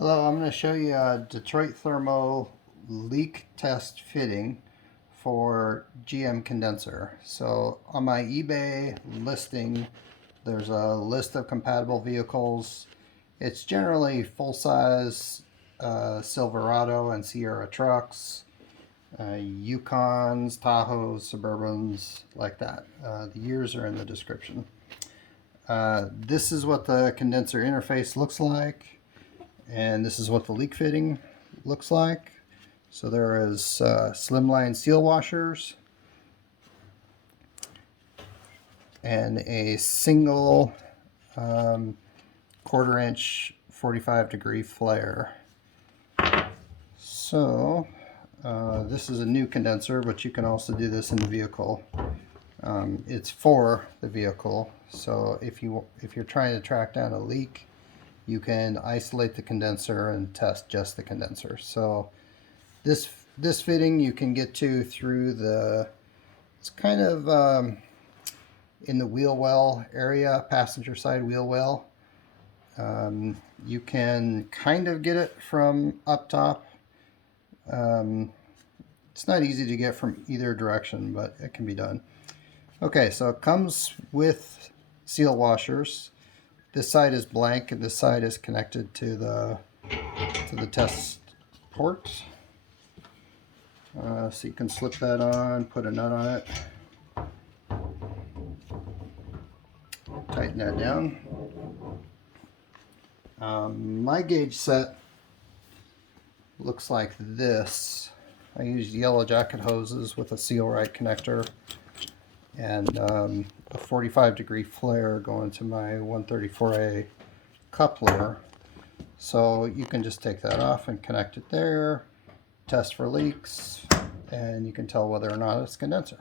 Hello, I'm going to show you a Detroit Thermo leak test fitting for GM condenser. So on my eBay listing, there's a list of compatible vehicles. It's generally full-size Silverado and Sierra trucks, Yukons, Tahoes, Suburbans, like that. The years are in the description. This is what the condenser interface looks like. And this is what the leak fitting looks like. So there is slimline seal washers and a single 1/4 inch 45-degree flare. So this is a new condenser, but you can also do this in the vehicle. It's for the vehicle, so if you're trying to track down a leak, you can isolate the condenser and test just the condenser. So this fitting you can get to through it's kind of in the wheel well area, passenger side wheel well. You can kind of get it from up top. It's not easy to get from either direction, but it can be done. Okay, so it comes with seal washers. This side is blank and this side is connected to the test port. So you can slip that on, put a nut on it, tighten that down. My gauge set looks like this. I used yellow jacket hoses with a seal right connector and a 45-degree flare going to my 134A coupler. So you can just take that off and connect it there, test for leaks, and you can tell whether or not it's condenser.